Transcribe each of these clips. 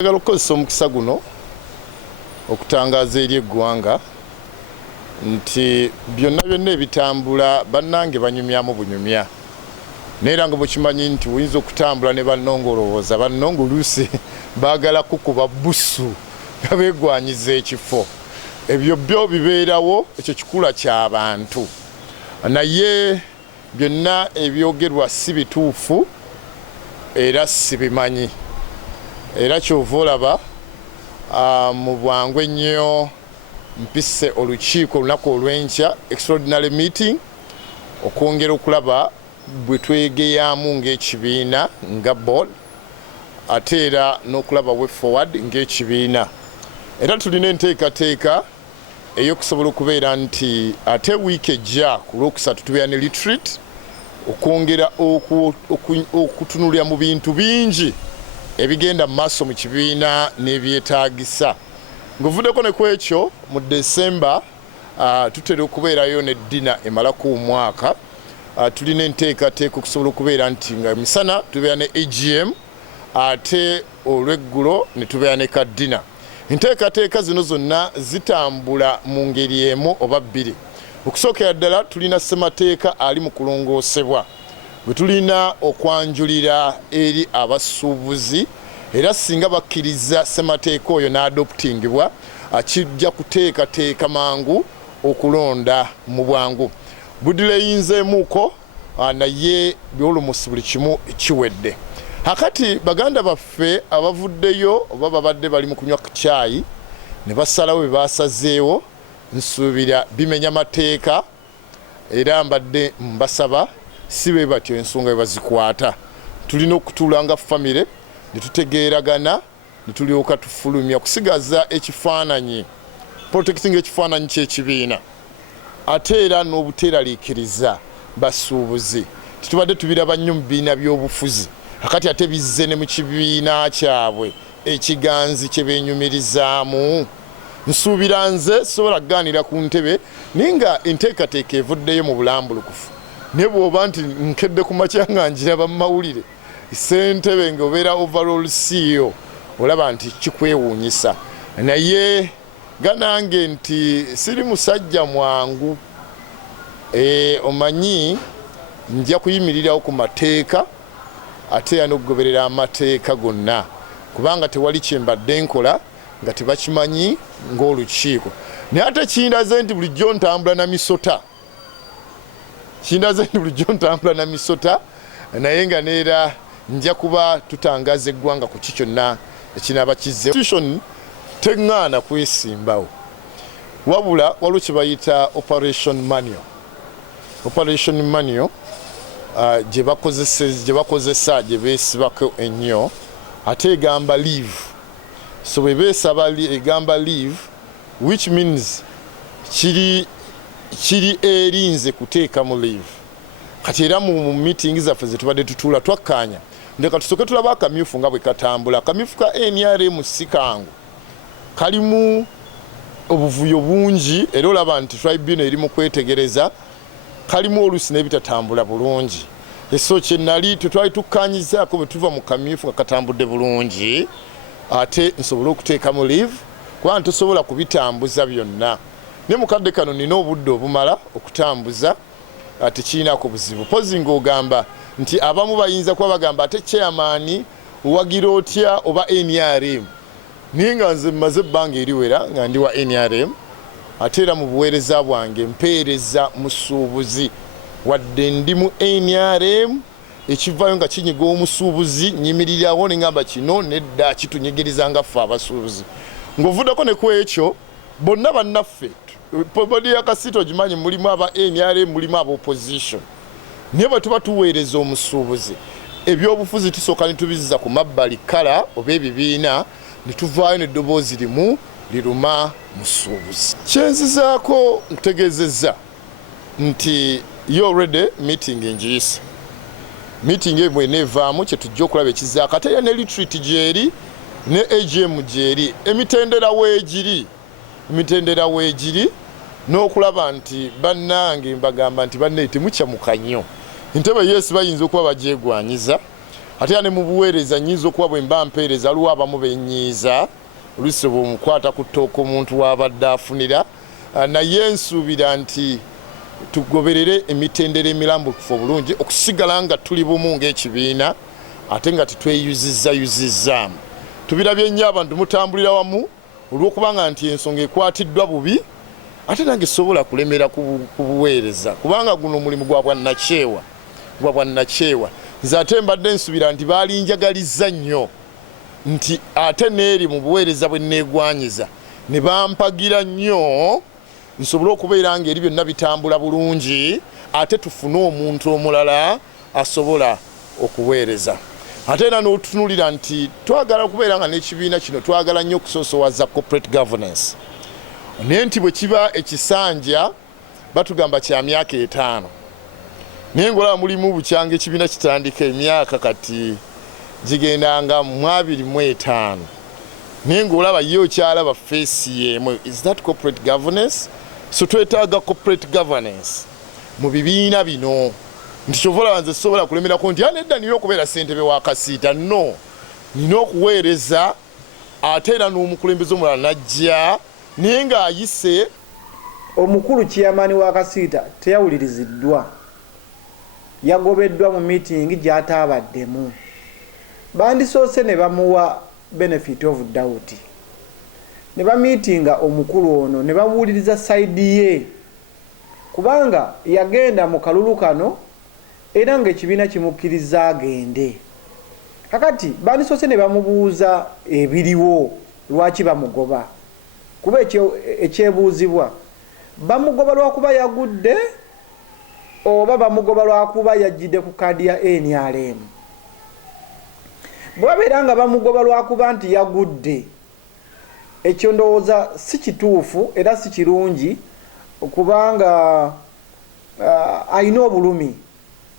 Njagala okukozesa omukisa guno okutangaza eri eggwanga nti byonna ebitambula bannange banyumyamu bunyumya. Neera nga bukimanyi nti oyinza okutambula ne bannongo olowooza bannongo oluusi baagala kukuba bbusu nga beegwanyiza ekifo. Ebyo byo bibeerawo, ekyo kikula ky'abantu. Naye byonna ebyogerwa si bituufu era si bimanyi. Era kyova olaba mu bwangu ennyo mpise olukiiko olunaku olw'enkya extraordinary meeting okwongera okulaba bwe twegeyamu ng'ekibiina nga board ate era n'okulaba way forward ng'ekibiina. Era tulina enteekateeka ey'okusobola okubeera nti ate wiiki ejja ku Lwokusatu tubeera ne retreat okwongera okutunulira mu bintu bingi ebigenda maaso mu kibiina n'ebyetaagisa. Ng'ovuddeko ne ku ekyo mu December tutera okubeerayo ne ddina emalako omwaka. Tulina enteekateeka okusobola okubeera nti nga misana tubeera ne AGM ate olw'eggulo ne tubeera ne kaddina. Enteekateeka zino zonna zitambula mu ngeri emu oba bbiri. Okusookera ddala tulina ssemateeka ali mu kulongoosebwa bwe tulina okwanjulira eri abasuubuzi era singa bakkiriza ssemateeka oyo n'adoptingibwa kijja kuteekateeka mangu okulonda mu bwangu. Budde eyinzeemuuko naye byolumusi buli kimu kiwedde. Hakati baganda baffe abavuddeyo oba babadde bali mu kunywa ku caayi ne basalawo bye baasazeewo nsuubira bimenya mateeka era mbadde mbasaba si bwe batyo ensonga bwe bazikwata. Tulina okutuula nga famire ne tutegeeragana ne tulyoka tufulumya okusigaza ekifaananyi protecting ekifaananyi ky'ekibiina ate era n'obuteeraliikiriza basuubuzi. Tetubadde tubiraba nnyo mu bibiina by'obufuzi akati ate bizze ne mu kibiina kyabwe ekiganzi kye beenyumirizaamu. Nsuubira nze sobola kugaanira ku ntebe naye nga enteekateeka evuddeyo mu bulambulukufu. Naye bw'oba nti nkedde ku makya nga njiraba mu mawulire ssentebe ng'obeera overall CEO olaba nti kikwewuunyisa. Naye ganange nti siri musajja mwangu. Omanyi nja kuyimirirawo ku mateeka ate era n'okugoberera amateeka gonna kubanga tewali kye mbadde nkola nga tebakimanyi ng'olukiiko. Naye ate kindaze nti bulijjo ntambula na misota. Kindaze nti bulijjo ntambula na misota naye nga neera nja kuba tutangaza eggwanga ku ki kyonna ekinaaba kizze. Institution teŋŋaana kwesimbawo wabula waliwo kye bayita operation manual. Operation manual gye bakozesa gye beesibako ennyo ate egamba leave. So bwe beesaba egamba leave which means kiri erinze kuteeka mu leave. Kati era mu meeting zaffe ze tubadde tutuula twakkaanya ndeka tusooke tulaba akamyufu nga bwe katambula. Akamyufu ka NRM si kangu, kalimu obuvuyo bungi era olaba nti tribunal eri mu kwetegereza kalimu oluusi n'ebitatambula bulungi. Eso kye nali tetwali tukkaanyizaako bwe tuva mu kamyufu nga katambudde bulungi ate nsobole okuteeka mu leave kubanga tosobola kubitambuza byonna. Ne mukadde kano nina obudde obumala okutambuza tekirinaako buzibu. Pozi ng'ogamba nti abamu bayinza kuba bagamba ate chairman owagira otya oba NRM. Naye nga nze mmaze ebbanga eriwera nga ndi wa NRM ate era mu buweereza bwange mpeereza musuubuzi wadde ndi mu NRM ekivaayo nga kinyiga omusuubuzi nyimirirawo ne ngamba kino nedda kitunyigiriza nga ffe abasuubuzi. Ng'ovuddeko ne ku ekyo bonna bannaffe bodi ya kasito gimanyi mulimu aba NRM mulimu aba opposition. Naye bwe tuba tuweereza omusuubuzi ebyobufuzi tusooka ne tubizza ku mabbali kala oba ebibiina ne tuvaayo n'eddoboozi limu liruma musuubuzi. Kyenzizaako nkutegeezezza nti you already meeting engiyise. Meeting ebwe neevaamu kye tujja okulaba ekizaako ate era ne retreat gyeri ne AGM gyeri emitendera weegiri n'okulaba nti bannange mbagamba nti banne temukyamuka nnyo. Entebe yeesi bayinza okuba bagyegwanyiza ate ne mu buweereza nnyinza okuba bwe mba mpeereza aliwo abamu benyiiza oluusi bw'omukwata ku ttooka omuntu w'abadde afunira naye nsuubira nti tugoberere emitendera emirambukufu obulungi okusigala nga tuli bumu ng'ekibiina ate nga tetweyuzizzayuzizzaamu. Tubirabye nnyo abantu mutambulira wamu olw'okubanga nti ensonga ekwatiddwa bubi ate nange sobola kulemera ku buweereza kubanga guno omulimu gwa bwannakyewa nze ate mbadde nsubira nti baalinjagalizza nnyo nti ate neeri mu buweereza bwe neegwanyiza ne bampagira nnyo nsobole okubeera ng'eri byonna bitambula bulungi ate tufune omuntu omulala asobola okuweereza. Ate era n'otutunulira nti twagala okubeera nga n'ekibiina kino twagala nnyo okusoosowaza corporate governance naye nti bwe kiba ekisanja batugamba kya myaka 5 naye ng'olaba mulimu bukyanga ekibiina kitandika emyaka kati gigendanga mu 25 naye ng'olaba ye okyalaba feesi y'emu. Is that corporate governance? So twetaaga corporate governance mu bibiina bino nti kyova olaba nze sobola kulemerako nti nedda nina okubeera ssentebe wa kasiita no nina okuweereza ate era n'omukulembeze omulala najja naye ng'ayise omukulu kiyamani wa kasiita teyawuliriziddwa yagobeddwa mu miitingi gy'ataabaddemu bandisoose ne bamuwa benefit of doubt ne bamiitinga omukulu ono ne babuuliriza sayidi ye kubanga yagenda mu kalulu kano era ng'ekibiina kimukkiriza agende. Kakati bandisoose ne bamubuuza ebiriwo lwaki bamugoba kuba ekyebuuzibwa bamugoba lwakuba yagudde oba bamugoba lwakuba yajjidde ku kaadi ya NRM. Bwabeera nga bamugoba lwakuba nti yagudde ekyo ndowooza si kituufu era si kirungi kubanga ayina obulumi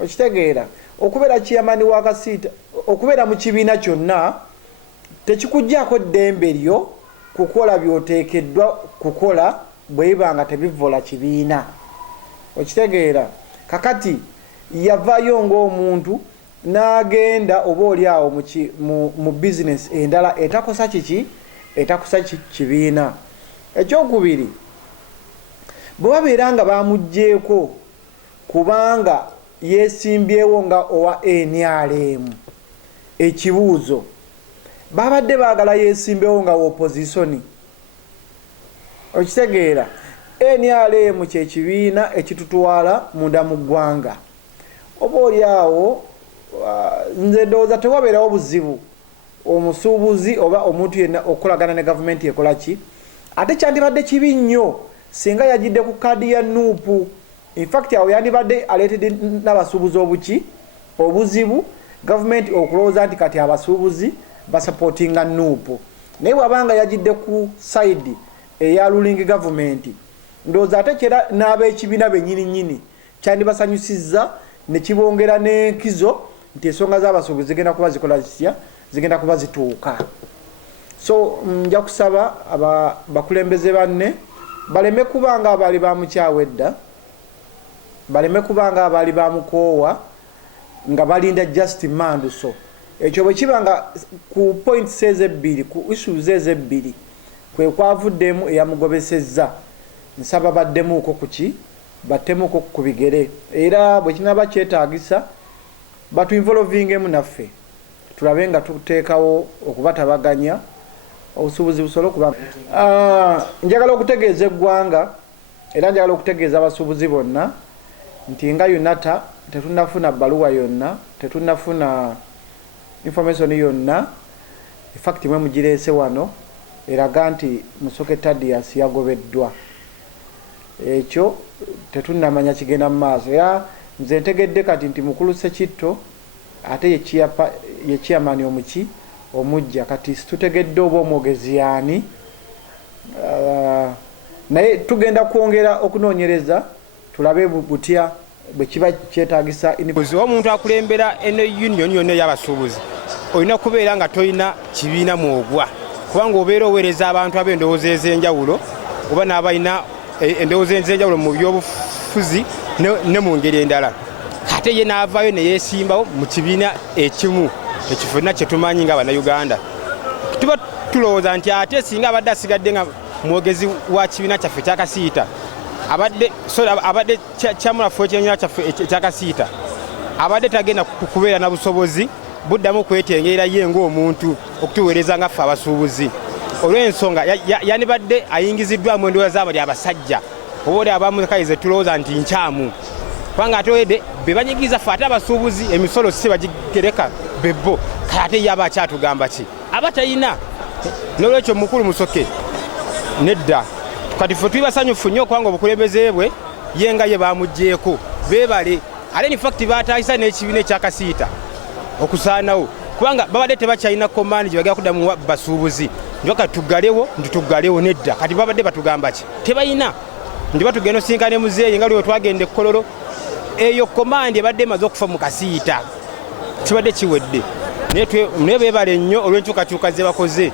okitegeera okubeera kiyamani wa kasiita okubeera mu kibiina kyonna tekikuggyako ddembe lyo kukola by'oteekeddwa kukola bweba nga tebivola kibiina okitegeera. Kakati yavaayo ng'omuntu n'agenda oba oli awo mu bizinesi endala etakosa kiki etakosa kibiina. Ekyokubiri bwe babeera nga bamuggyeeko kubanga yeesimbyewo nga owa NRM ekibuuzo babadde baagala yeesimbyewo nga opozisoni okitegeera. NRM kyekibiina ekitutwala munda mu ggwanga oba oli awo nze ndowooza tewabeerawo buzibu omusuubuzi oba omuntu yenna okukolagana ne gavumenti ekola ki ate kyandibadde kibi nnyo singa yajjidde ku kaadi ya nuupu. Infact awo yandibadde aleetedde n'abasuubuzi obuzibu gavumenti okulowooza nti kati abasuubuzi basupportinga nuupu naye bw'abanga yajjidde ku sayidi eya ruling gavumenti ndowooza ate kyera n'ab'ekibiina bennyini kyandibasanyusizza ne kibongera n'enkizo nti ensonga z'abasuubuzi zigenda kuba zikola zitya zigenda kuba zituuka. So nja kusaba bakulembeze banne baleme kubanga abaali bamukyawa edda baleme kubanga abaali bamukoowa nga balinda Justin Manduso. Ekyo bwe kiba nga ku points ezebbiri ku issues ezebbiri kwe kwavuddemu eyamugobesezza nsaba baddemuuko kuki battemuuko ku bigere era bwe kinaba kyetaagisa batu involvingemu naffe tulabe nga tuteekawo okubatabaganya obusuubuzi busobola okuba. Njagala okutegeeza eggwanga era njagala okutegeeza abasuubuzi bonna nti nga UNATA tetunnafuna bbaluwa yonna tetunnafuna information yonna effect mwe mugireese wano eraga nti Musoke Thaddeus yagobeddwa. Ekyo tetunnamanya kigenda mu maaso era nze ntegedde kati nti mukulu Ssekitto ate ye chairman omuki omujja kati situtegedde oba omwogezi yaani naye tugenda kwongera okunoonyereza tulabe butya bwe kiba kyetaagisa. Omuntu akulembera eno union yonna ey'abasuubuzi olina kubeera nga tolina kibiina mwogwa kubanga obeera oweereza abantu ab'endowooza ez'enjawulo oba n'abalina endowooza ez'enjawulo mu byobufuzi ne mu ngeri endala ate ye n'avaayo ne yeesimbawo mu kibiina ekimu ekifo na kye tumanyi nga Bannayuganda. Tuba tulowooza nti ate singa abadde asigadde nga mwogezi wa kibiina kyaffe ekyakasiita abadde kyamulafu ekyenyera kyaffe ekyakasiita abadde tagenda kubeera na busobozi buddamu kwetengerera ye ng'omuntu okutuweereza nga ffe abasuubuzi. Olw'ensonga yandibadde ayingiziddwamu endowooza z'abali abasajja oba oli abamukalize tulowooza nti nkyamu kubanga ate oyedde be banyigiriza ffe ate abasuubuzi emisolo si bagigereka bebbo kale ate ye aba akyatugamba ki aba talina. N'olwekyo mukulu Musoke nedda kati ffe tuli basanyufu nnyo kubanga obukulembeze bwe ye nga ye bamuggyeko beebale ate in fact baataayisa n'ekibiina ekyakasiita okusaanawo kubanga babadde tebakyalina komandi gye bagenda kuddamu basuubuzi nti kati tuggalewo nedda kati babadde batugamba ki tebalina nti batugenda osinka ne muzeeyi nga lwe twagenda ekkololo eyo komandi ebadde emaze okufa mu kasiita kibadde kiwedde naye beebale nnyo olw'enkyukakyuka ze bakoze.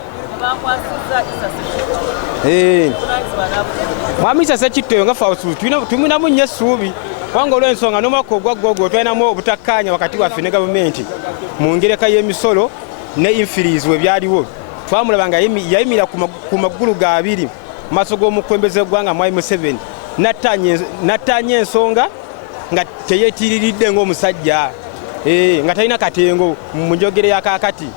Mwami Issa Ssekitto eyo nga ffe abasuubuzi tulinamu nnyo essuubi kubanga olw'ensonga n'omwaka ogwaggwaogwo twalinamu obutakkaanya wakati waffe ne gavumenti mu ngereka y'emisolo ne infiriizi we byaliwo twamulaba nga yayimira ku maggulu ga abiri mu maaso g'omukulembeze gw'eggwanga Mwai Museveni n'attaanya ensonga nga teyeetiriridde ng'omusajja nga talina katengo mu njogere ya kaakati.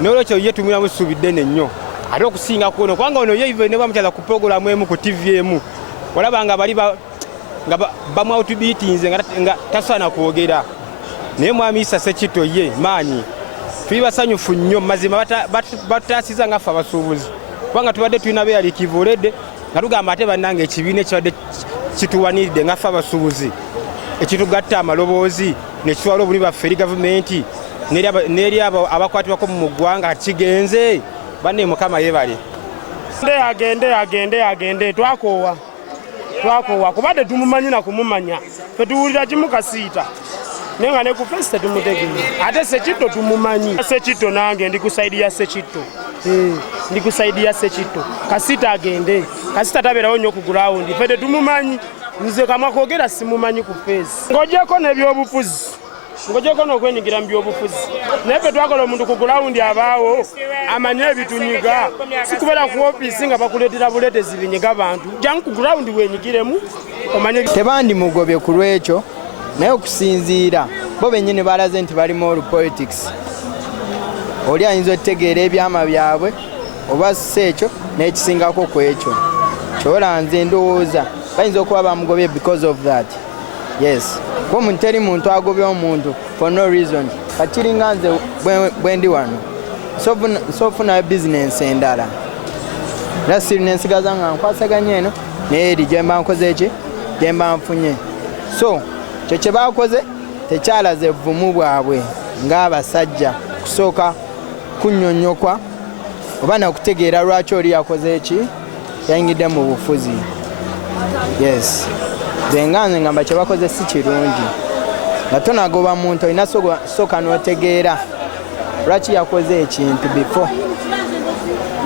N'olwekyo ye tumulamu essuubi ddene nnyo ate okusinga kuno kubanga ono ye ne bamukyaza ku puroguramu emu ku TV emu olaba nga bali nga bamwawutubiitinze nga tasaana kwogera. Naye Mwami Issa Ssekitto ye maanyi tuli basanyufu nnyo mazima batutaasiza nga ffe abasuubuzi kubanga tubadde tulina beeraliikirivu oledde nga tugamba ate bannange ekibiina ekibadde kituwaniridde nga ffe abasuubuzi ekitugatta amaloboozi nekitwala obuli baffe eri gavumenti n'eri abo abakwatibwako mu ggwanga kigenze banne Mukama yeebale. Agende twakoowa kubadde tumumanyi na kumumanya ffe tuwulira kimu kasiita naye nga ne ku fesi tetumutegeera ate Ssekitto tumumanyi. Ssekitto nange ndi ku sayidi ya Ssekitto kasiita agende kasiita tabeerawo nnyo ku gurawundi ffe tetumumanyi nze kamwa kwogera simumanyi ku fesi ng'ogyeko n'okwenyigira mu byobufuzi naye ffe twakola omuntu ku gurawundi abaawo amanye ebitunyiga si kubeera ku ofiisi nga bakuleetera buleetezi binyiga bantu jangu ku gurawundi wenyigiremu omanye. Tebandi mugobye ku lwekyo naye okusinziira bo bennyini balaze nti bali mu politics oli ayinza okutegeera ebyama byabwe oba si ekyo n'ekisingako ku ekyo kyola nze ndowooza bayinza okuba bamugobye because of that. Yes kuba omuntu teri muntu agobye omuntu for no reason kakiringa nze bwe ndi wano sofunayo bizinensi endala era siri nensigaza nga nkwasaganya eno naye eri gyemba nkoze eki gyemba nfunye so kyo kye bakoze tekyalaze vvumu bwabwe ng'abasajja kusooka kunnyonnyokwa oba nakutegeera lwaki oli yakoze eki yayingidde mu bufuzi. Yes zenganze ngamba kye bakoze si kirungi nga tonagoba muntu olina sooka n'otegeera lwaki yakoze ekintu before